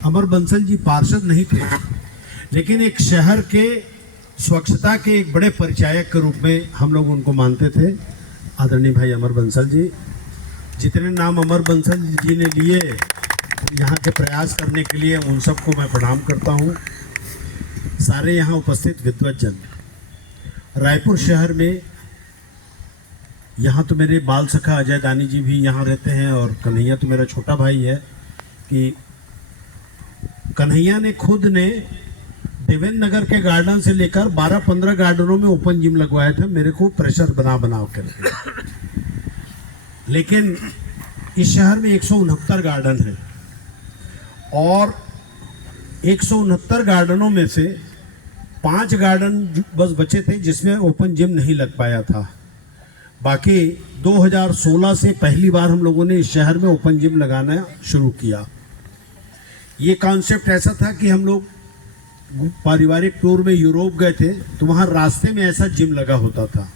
अमर बंसल जी पार्षद नहीं थे, लेकिन एक शहर के स्वच्छता के एक बड़े परिचायक के रूप में हम लोग उनको मानते थे। आदरणीय भाई अमर बंसल जी, जितने नाम अमर बंसल जी ने लिए यहाँ के प्रयास करने के लिए, उन सबको मैं प्रणाम करता हूँ। सारे यहाँ उपस्थित विद्वज्जन, रायपुर शहर में यहाँ तो मेरे बाल सखा अजय दानी जी भी यहाँ रहते हैं, और कन्हैया तो मेरा छोटा भाई है। कि कन्हैया ने खुद ने देवेंद्र नगर के गार्डन से लेकर 12-15 गार्डनों में ओपन जिम लगवाया था, मेरे को प्रेशर बना करके। लेकिन इस शहर में 169 गार्डन है, और 169 गार्डनों में से 5 गार्डन बस बचे थे जिसमें ओपन जिम नहीं लग पाया था। बाकी 2016 से पहली बार हम लोगों ने इस शहर में ओपन जिम लगाना शुरू किया। ये कॉन्सेप्ट ऐसा था कि हम लोग पारिवारिक टूर में यूरोप गए थे, तो वहाँ रास्ते में ऐसा जिम लगा होता था।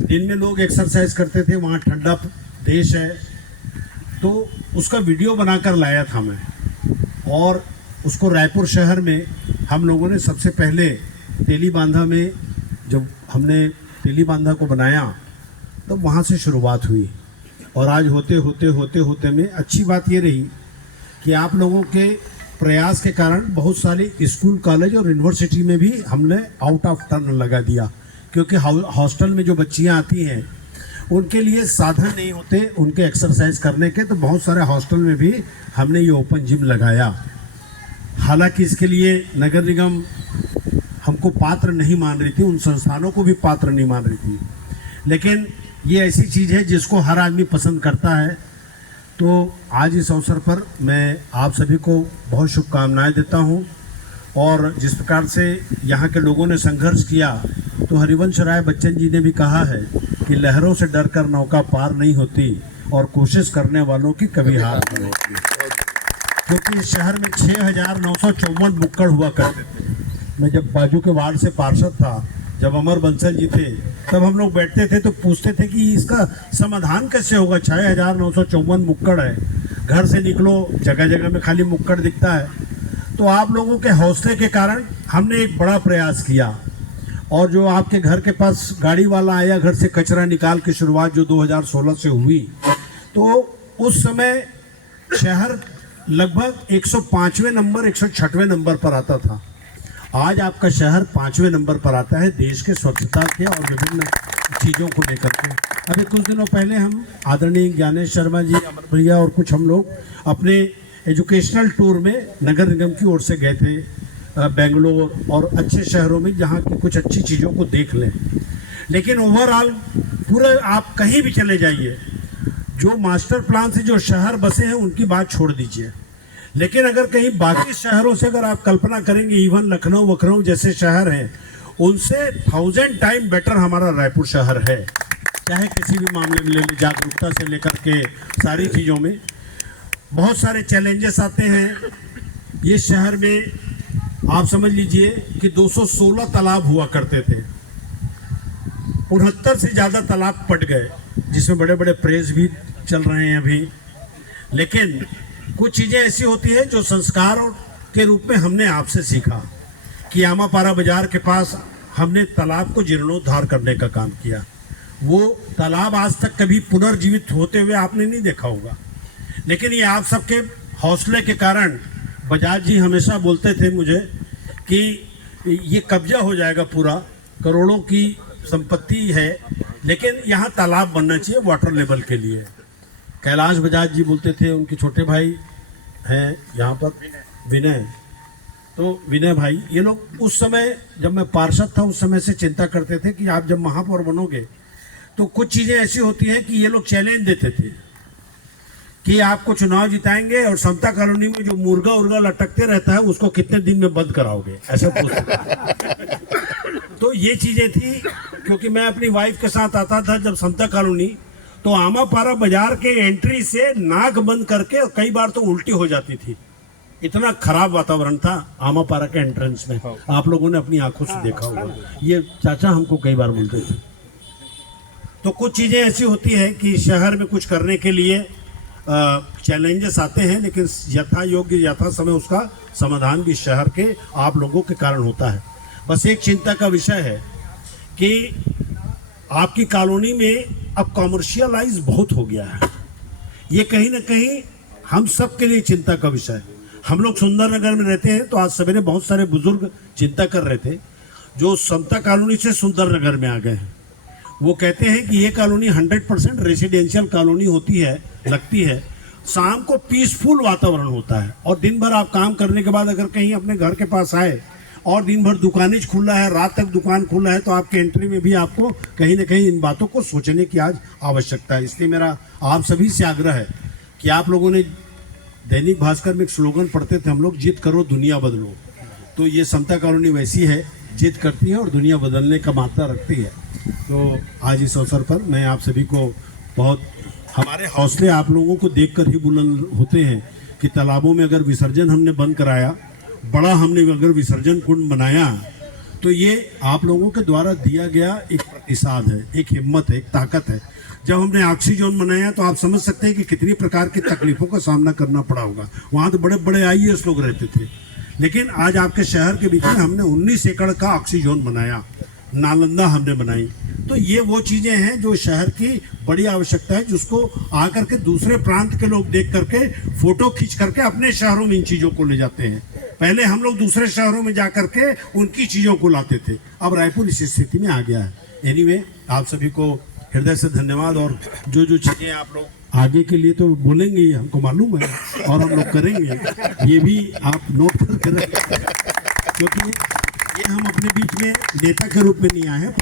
दिन में लोग एक्सरसाइज करते थे, वहाँ ठंडा देश है, तो उसका वीडियो बनाकर लाया था मैं, और उसको रायपुर शहर में हम लोगों ने सबसे पहले तेली बांधा में, जब हमने तेली बांधा को बनाया तो वहाँ से शुरुआत हुई। और आज होते में अच्छी बात ये रही कि आप लोगों के प्रयास के कारण बहुत सारे स्कूल, कॉलेज और यूनिवर्सिटी में भी हमने आउट ऑफ टर्न लगा दिया, क्योंकि हॉस्टल में जो बच्चियां आती हैं उनके लिए साधन नहीं होते उनके एक्सरसाइज करने के, तो बहुत सारे हॉस्टल में भी हमने ये ओपन जिम लगाया। हालांकि इसके लिए नगर निगम हमको पात्र नहीं मान रही थी, उन संस्थानों को भी पात्र नहीं मान रही थी, लेकिन ये ऐसी चीज़ है जिसको हर आदमी पसंद करता है। तो आज इस अवसर पर मैं आप सभी को बहुत शुभकामनाएं देता हूं। और जिस प्रकार से यहाँ के लोगों ने संघर्ष किया, तो हरिवंश राय बच्चन जी ने भी कहा है कि लहरों से डरकर नौका पार नहीं होती, और कोशिश करने वालों की कभी हार नहीं होती। क्योंकि इस शहर में 6,954 मुक्कड़ हुआ करते थे। मैं जब बाजू के वार्ड से पार्षद था, जब अमर बंसल जी थे, तब हम लोग बैठते थे तो पूछते थे कि इसका समाधान कैसे होगा। 6,954 मुक्कड़ है, घर से निकलो जगह जगह में खाली मुक्कड़ दिखता है। तो आप लोगों के हौसले के कारण हमने एक बड़ा प्रयास किया, और जो आपके घर के पास गाड़ी वाला आया घर से कचरा निकाल की शुरुआत जो 2016 से हुई, तो उस समय शहर लगभग 105वें नंबर 106वें नंबर पर आता था। आज आपका शहर 5वें नंबर पर आता है देश के स्वच्छता के और विभिन्न चीज़ों को लेकर के। अभी कुछ दिनों पहले हम आदरणीय ज्ञानेश शर्मा जी, अमर भैया और कुछ हम लोग अपने एजुकेशनल टूर में नगर निगम की ओर से गए थे बेंगलोर और अच्छे शहरों में, जहाँ की कुछ अच्छी चीज़ों को देख लें। लेकिन ओवरऑल पूरा आप कहीं भी चले जाइए, जो मास्टर प्लान से जो शहर बसे हैं उनकी बात छोड़ दीजिए, लेकिन अगर कहीं बाकी शहरों से अगर आप कल्पना करेंगे, इवन लखनऊ जैसे शहर हैं, उनसे 1000 टाइम बेटर हमारा रायपुर शहर है। चाहे किसी भी मामले में ले लीजिए, जागरूकता से लेकर के सारी चीज़ों में बहुत सारे चैलेंजेस आते हैं। ये शहर में आप समझ लीजिए कि 216 तालाब हुआ करते थे, 69 से ज़्यादा तालाब पट गए, जिसमें बड़े बड़े प्रेस भी चल रहे हैं अभी। लेकिन कुछ चीज़ें ऐसी होती हैं जो संस्कार के रूप में हमने आपसे सीखा कि आमापारा बाजार के पास हमने तालाब को जीर्णोद्धार करने का काम किया। वो तालाब आज तक कभी पुनर्जीवित होते हुए आपने नहीं देखा होगा, लेकिन ये आप सबके हौसले के कारण, बजाज जी हमेशा बोलते थे मुझे कि ये कब्जा हो जाएगा पूरा, करोड़ों की संपत्ति है, लेकिन यहाँ तालाब बनना चाहिए वाटर लेवल के लिए। कैलाश बजाज जी बोलते थे, उनके छोटे भाई हैं यहाँ पर विनय, तो विनय भाई, ये लोग उस समय जब मैं पार्षद था उस समय से चिंता करते थे कि आप जब महापौर बनोगे तो कुछ चीज़ें ऐसी होती हैं कि ये लोग चैलेंज देते थे कि आपको चुनाव जिताएंगे और समता कॉलोनी में जो मुर्गा उर्गा लटकते रहता है उसको कितने दिन में बंद कराओगे, ऐसा पूछते। तो ये चीज़ें थी, क्योंकि मैं अपनी वाइफ के साथ आता था जब समता कॉलोनी, तो आमापारा बाजार के एंट्री से नाक बंद करके, और कई बार तो उल्टी हो जाती थी, इतना खराब वातावरण था आमापारा के एंट्रेंस में। आप लोगों ने अपनी आंखों से देखा होगा, ये चाचा हमको कई बार बोलते थे। तो कुछ चीज़ें ऐसी होती हैं कि शहर में कुछ करने के लिए चैलेंजेस आते हैं, लेकिन यथा योग्य यथा समय उसका समाधान भी शहर के आप लोगों के कारण होता है। बस एक चिंता का विषय है कि आपकी कॉलोनी में अब कॉमर्शियलाइज बहुत हो गया है। ये कहीं ना कहीं हम सब के लिए चिंता का विषय है। हम लोग सुंदर नगर में रहते हैं, तो आज सवेरे बहुत सारे बुजुर्ग चिंता कर रहे थे जो समता कॉलोनी से सुंदर नगर में आ गए हैं। वो कहते हैं कि ये कॉलोनी 100% रेसिडेंशियल कॉलोनी होती है, लगती है। शाम को पीसफुल वातावरण होता है और दिन भर आप काम करने के बाद अगर कहीं अपने घर के पास आए और दिन भर दुकानें खुला है, रात तक दुकान खुला है, तो आपके एंट्री में भी आपको कहीं ना कहीं इन बातों को सोचने की आज आवश्यकता है। इसलिए मेरा आप सभी से आग्रह है कि आप लोगों ने दैनिक भास्कर में एक स्लोगन पढ़ते थे हम लोग, जिद करो दुनिया बदलो। तो ये समता कॉलोनी वैसी है, जिद करती है और दुनिया बदलने का मात्रा रखती है। तो आज इस अवसर पर मैं आप सभी को बहुत, हमारे हौसले आप लोगों को देखकर ही बुलंद होते हैं कि तालाबों में अगर विसर्जन हमने बंद कराया, बड़ा हमने अगर विसर्जन कुंड बनाया, तो ये आप लोगों के द्वारा दिया गया एक प्रतिसाद है, एक हिम्मत है, एक ताकत है। जब हमने ऑक्सीजन बनाया तो आप समझ सकते हैं कि कितनी प्रकार की तकलीफों का सामना करना पड़ा होगा। वहाँ तो बड़े बड़े IAS लोग रहते थे, लेकिन आज आपके शहर के बीच में हमने 19 एकड़ का ऑक्सीजन बनाया, नालंदा हमने बनाई। तो ये वो चीजें हैं जो शहर की बड़ी आवश्यकता है, जिसको आकर के दूसरे प्रांत के लोग देख करके फोटो खींच करके अपने शहरों में इन चीजों को ले जाते हैं। पहले हम लोग दूसरे शहरों में जा करके उनकी चीजों को लाते थे, अब रायपुर इस स्थिति में आ गया है। एनीवे, आप सभी को हृदय से धन्यवाद। और जो जो चीजें आप लोग आगे के लिए तो बोलेंगे ही, हमको मालूम है, और हम लोग करेंगे, ये भी आप नोट करके रखें, क्योंकि ये हम अपने बीच में नेता के रूप में नहीं आए हैं।